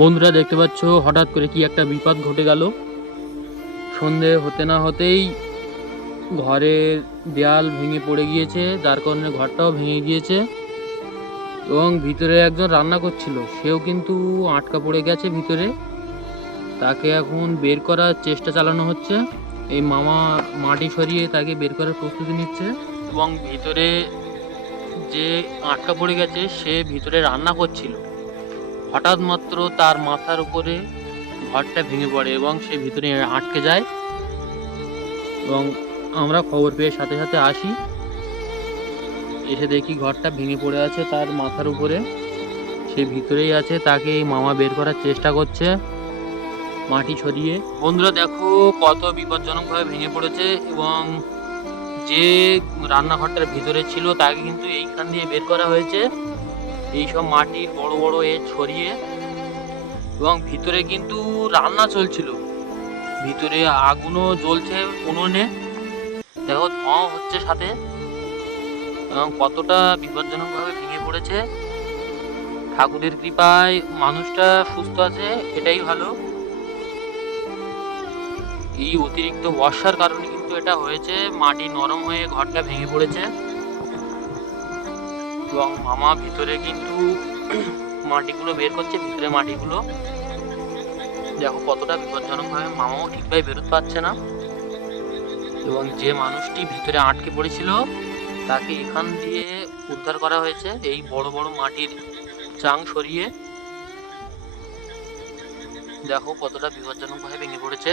বন্ধুরা দেখতে পাচ্ছ হঠাৎ করে কি একটা বিপদ ঘটে গেল। সন্ধে হতে না হতেই ঘরের দেয়াল ভেঙে পড়ে গিয়েছে, যার কারণে ঘরটাও ভেঙে গিয়েছে এবং ভিতরে একজন রান্না করছিল, সেও কিন্তু আটকা পড়ে গেছে ভিতরে। তাকে এখন বের করার চেষ্টা চালানো হচ্ছে। এই মামা মাটি সরিয়ে তাকে বের করার প্রস্তুতি নিচ্ছে এবং ভিতরে যে আটকা পড়ে গেছে সে ভিতরে রান্না করছিল। হঠাৎ মাত্র তার মাথার উপরে ঘরটা ভেঙে পড়ে এবং সে ভিতরে আটকে যায় এবং আমরা খবর পেয়ে সাথে সাথে আসি। এসে দেখি ঘরটা ভেঙে পড়ে আছে তার মাথার উপরে, সে ভিতরেই আছে। তাকে এই মামা বের করার চেষ্টা করছে মাটি ছড়িয়ে। বন্ধুরা দেখো কত বিপজ্জনকভাবে ভেঙে পড়েছে এবং যে রান্নাঘরটার ভিতরে ছিল তাকে কিন্তু এইখান দিয়ে বের করা হয়েছে এইসব মাটির বড় বড় ছড়িয়ে। এবং ভিতরে কিন্তু রান্না চলছিল, ভিতরে আগুনও জ্বলছে উনুনে, দেখো ধোঁয়া হচ্ছে সাথে। এবং কতটা বিপজ্জনকভাবে ভেঙে পড়েছে। ঠাকুরের কৃপায় মানুষটা সুস্থ আছে, এটাই ভালো। এই অতিরিক্ত বর্ষার কারণে কিন্তু এটা হয়েছে, মাটি নরম হয়ে ঘরটা ভেঙে পড়েছে এবং মামা ভিতরে কিন্তু মাটিগুলো বের করছে, ভিতরে মাটিগুলো দেখো কতটা বিপজ্জনকভাবে, মামাও ঠিকভাবে বেরোতে পারছে না। এবং যে মানুষটি ভিতরে আটকে পড়েছিল তাকে এখান দিয়ে উদ্ধার করা হয়েছে এই বড় বড় মাটির চাং সরিয়ে। দেখো কতটা বিপজ্জনকভাবে ভেঙে পড়েছে।